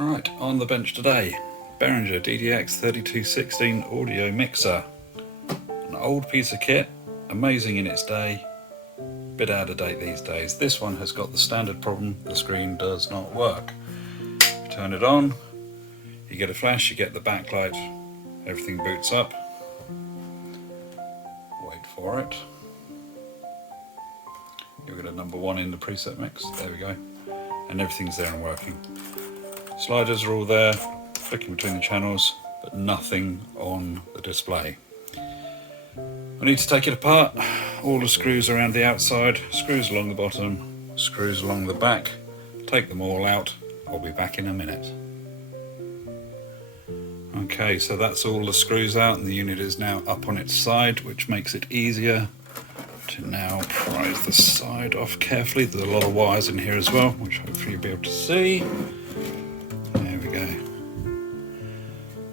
Right, on the bench today, Behringer DDX3216 audio mixer. An old piece of kit, amazing in its day, bit out of date these days. This one has got the standard problem, the screen does not work. You turn it on, you get a flash, you get the backlight, everything boots up. Wait for it. You'll get a number 1 in the preset mix, there we go. And everything's there and working. Sliders are all there, flicking between the channels, but nothing on the display. I need to take it apart. All the screws around the outside, screws along the bottom, screws along the back. Take them all out. I'll be back in a minute. Okay, so that's all the screws out and the unit is now up on its side, which makes it easier to now prise the side off carefully. There's a lot of wires in here as well, which hopefully you'll be able to see. There we go.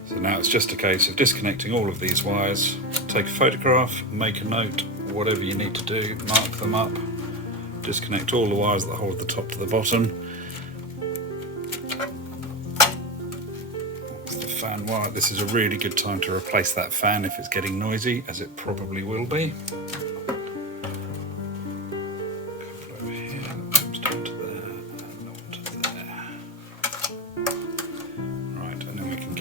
So now it's just a case of disconnecting all of these wires, take a photograph, make a note, whatever you need to do, mark them up, disconnect all the wires that hold the top to the bottom. That's the fan wire. This is a really good time to replace that fan if it's getting noisy, as it probably will be.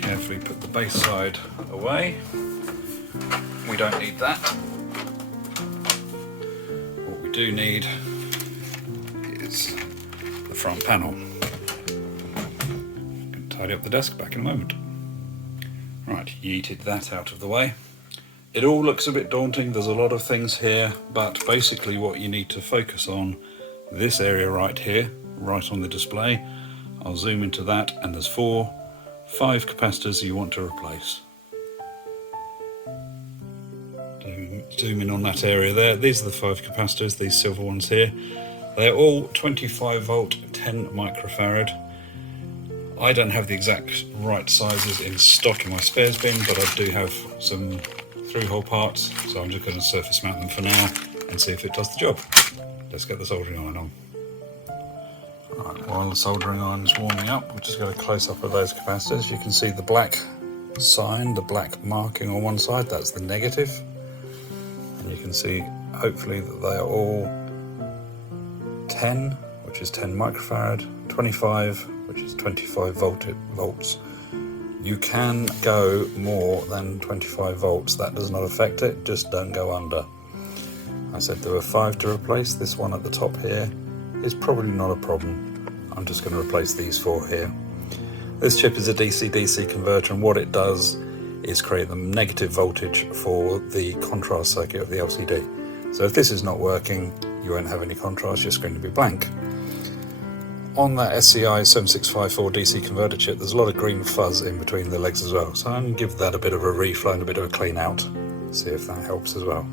Carefully put the base side away. We don't need that. What we do need is the front panel. Can tidy up the desk, back in a moment. Right, yeeted that out of the way. It all looks a bit daunting, there's a lot of things here, but basically what you need to focus on, this area right here, right on the display. I'll zoom into that, and there's 5 capacitors you want to replace. Zoom in on that area there. These are the 5 capacitors, these silver ones here. They're all 25 volt, 10 microfarad. I don't have the exact right sizes in stock in my spares bin, but I do have some through-hole parts, so I'm just going to surface mount them for now and see if it does the job. Let's get the soldering iron on. Right, while the soldering iron is warming up, we'll just get a close-up of those capacitors. You can see the black sign, the black marking on one side, that's the negative. And you can see, hopefully, that they are all 10, which is 10 microfarad, 25, which is 25 volts. You can go more than 25 volts, that does not affect it, just don't go under. I said there were 5 to replace. This one at the top here is probably not a problem. I'm just going to replace these 4 here. This chip is a DC-DC converter, and what it does is create the negative voltage for the contrast circuit of the LCD. So if this is not working, you won't have any contrast, your screen will be blank. On that SCI 7654 DC converter chip, there's a lot of green fuzz in between the legs as well, so I'm going to give that a bit of a reflow and a bit of a clean out, see if that helps as well.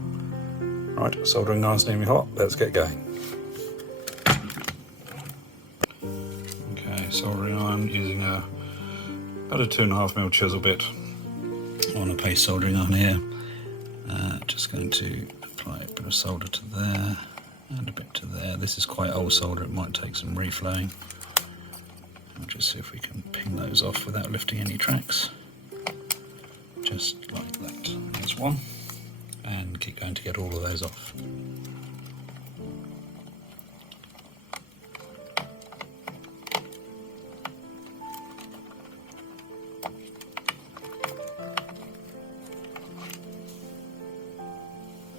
Right, soldering nice and hot, let's get going. Soldering iron using about a 2.5mm chisel bit on a paste soldering iron here. Just going to apply a bit of solder to there and a bit to there. This is quite old solder, it might take some reflowing. I'll just see if we can ping those off without lifting any tracks. Just like that. There's one, and keep going to get all of those off.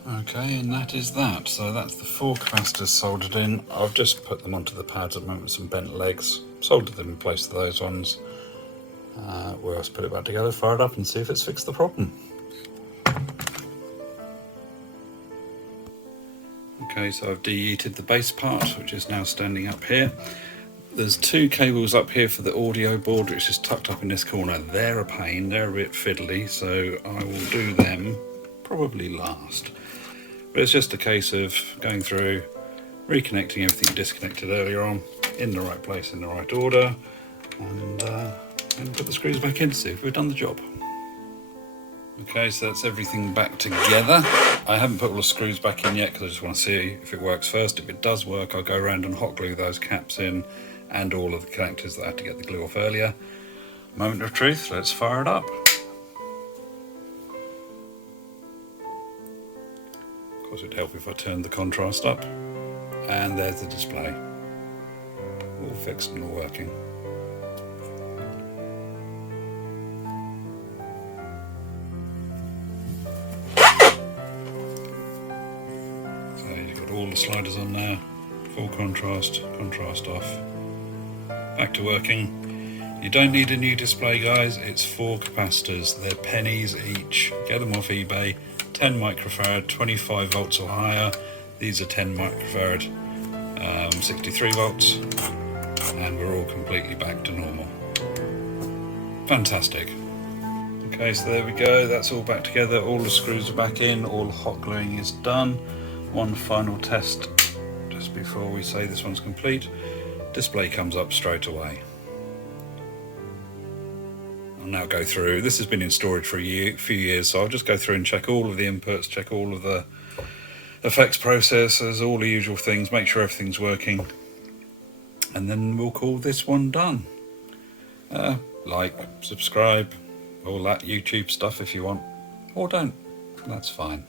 Okay, and that is that. So that's the 4 capacitors soldered in. I've just put them onto the pads at the moment with some bent legs, soldered them in place to those ones. We'll just put it back together, fire it up and see if it's fixed the problem. Okay, so I've de-heated the base part, which is now standing up here. There's 2 cables up here for the audio board, which is tucked up in this corner. They're a pain, they're a bit fiddly, so I will do them probably last. But it's just a case of going through, reconnecting everything disconnected earlier on, in the right place, in the right order, and put the screws back in to see if we've done the job. Okay, so that's everything back together. I haven't put all the screws back in yet because I just want to see if it works first. If it does work, I'll go around and hot glue those caps in and all of the connectors that I had to get the glue off earlier. Moment of truth, let's fire it up. Of course it'd help if I turned the contrast up. And there's the display. All fixed and all working. So you've got all the sliders on there, full contrast, contrast off. Back to working. You don't need a new display, guys. It's 4 capacitors. They're pennies each. Get them off eBay. 10 microfarad, 25 volts or higher. These are 10 microfarad, 63 volts, and we're all completely back to normal. Fantastic. Okay, so there we go. That's all back together. All the screws are back in. All the hot gluing is done. One final test just before we say this one's complete. Display comes up straight away. I'll now go through. This has been in storage for a few years, so I'll just go through and check all of the inputs, check all of the effects processors, all the usual things, make sure everything's working, and then we'll call this one done. Like, subscribe, all that YouTube stuff if you want, or don't, that's fine.